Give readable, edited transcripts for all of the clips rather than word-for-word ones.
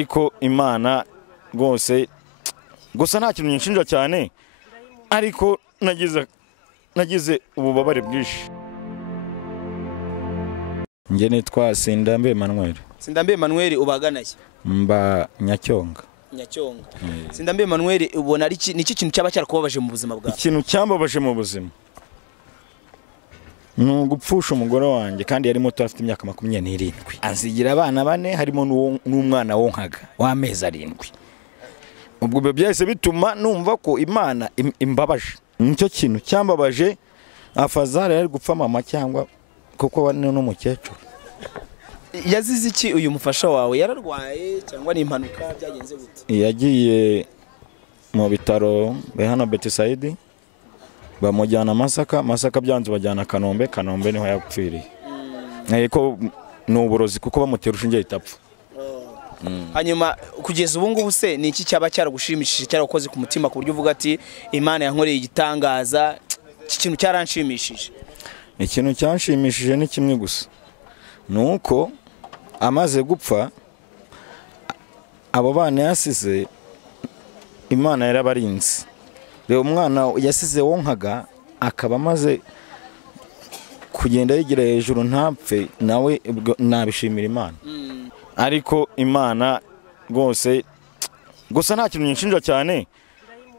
ariko Imana rwose gusa nta kintu nyishinja cyane, ariko nagize ububabare bwinshi. Nge nitwa Sindambe Emmanuel ubaganaye mba Nyacyonga. Sindambe Emmanuel ubona ari niki kintu cyaba cyarakubabaje mu buzima bwawe? Ikintu cyambabaje mu buzima no gupfusha umugore wanjye kandi yari muto afite imyaka 27. Ansigira abana 4 harimo n'umwana wonkaga w'amezi 7. Ubwo byahise bituma numva ko Imana imbabaje. Nicyo kintu cyambabaje, afazara yari gupfa mama cyangwa kuko bane n'umukecuru. Yazize iki uyu mufasha wawe? Yararwaye cyangwa ni impanuka byagenze gute? Yagiye mu bitaro hano Betisayidi, bamujyana Masaka byanze bajyana Kanombe niho yapfiriye. Ko n'uburozi kuko bamutera urushinge itapfa. Hanyuma kugeza ubu ngubu se ni iki cyaba cyaragushimishije cyarakoze ku mutima ku buryo uvuga ati Imana yankoreye igitangaza, iki kintu cyaranshimishije? Ikintu cyanshimishije ni kimwe gusa, nuko amaze gupfa abo bana yasize Imana yarabarinze. Rero umwana yasize wonkaga akaba amaze kugenda yigira hejuru ntapfe, nawe nabishimira Imana. Ariko Imana rwose gusa nta kintu nyishinja cyane,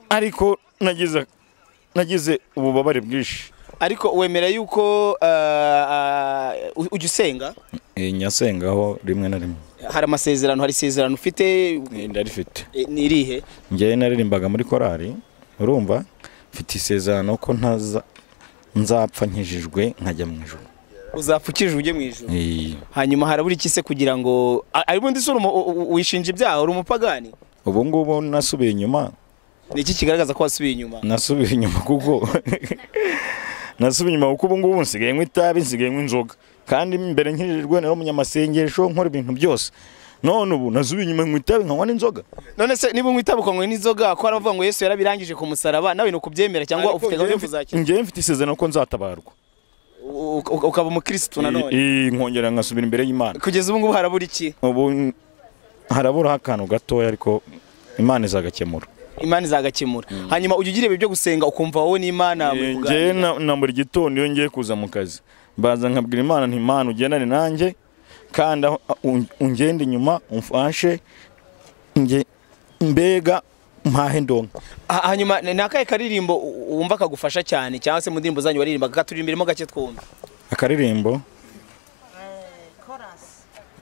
ariko nagize ububabare bwinshi. Ariko wemera yuko ujya usenga? Nyasengaho rimwe na rimwe. Hari amasezerano, hari isezerano ufite? Ndarifite. Ni irihe? Ngiye naririmbaga muri korali, urumva mfite isezerano ko nzapfa nkijijwe nkajya mu ijuru. Uzapfukije ujye mu ijuru? Hanyuma harabura iki se kugira ngo aribundi se wishinja ibyaha? Uri umupagani? Ubu ngubu nasubiye inyuma. Ni iki kigaragaza ko wasubiye inyuma? Nasubiye inyuma kuko nasubiye inyuma kuko ubu ngubu nsigaye nywa itabi, nsigaye nywa inzoga, kandi imbere nkijijwe nari umunyamasengesho nkora ibintu byose. None ubu nasubiye inyuma nywa itabi nkanywa n'inzoga. None se niba unywa itabi ukanywa n'inzoga ko aravuga ngo Yesu yarabirangije ku musaraba, nawe nukubyemera cyangwa ufite gahunda yo kuzakira? Ngiye mfite isezerano ko nzatabarwa. Ukaba umukristo nanone? Nkongera ngasubira imbere y'Imana. Kugeza ubu ngubu harabura iki? Ubu harabura akantu gatoya, ariko Imana izagakemura. Imana izagakemura. Hanyuma ujye ugira ibyo gusenga ukumva wowe n'Imana mu ngiye na buri gitondo iyo ngiye kuza mu kazi baza nkabwira Imana nti Imana ugendane nanjye kandi ungende inyuma umfashe mbega mpahe ndonka. Hanyuma ni akahe karirimbo wumva kagufasha cyane cyangwa se mu ndirimbo zanyu baririmba katuririmberemo gake twumva?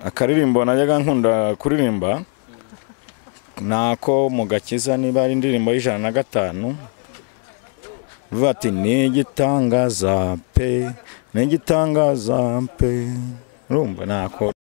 Akaririmbo najyaga nkunda kuririmba nako mu Gakiza, niba ari indirimbo y'105 bivuga ati n'igitangaza pe urumva nako.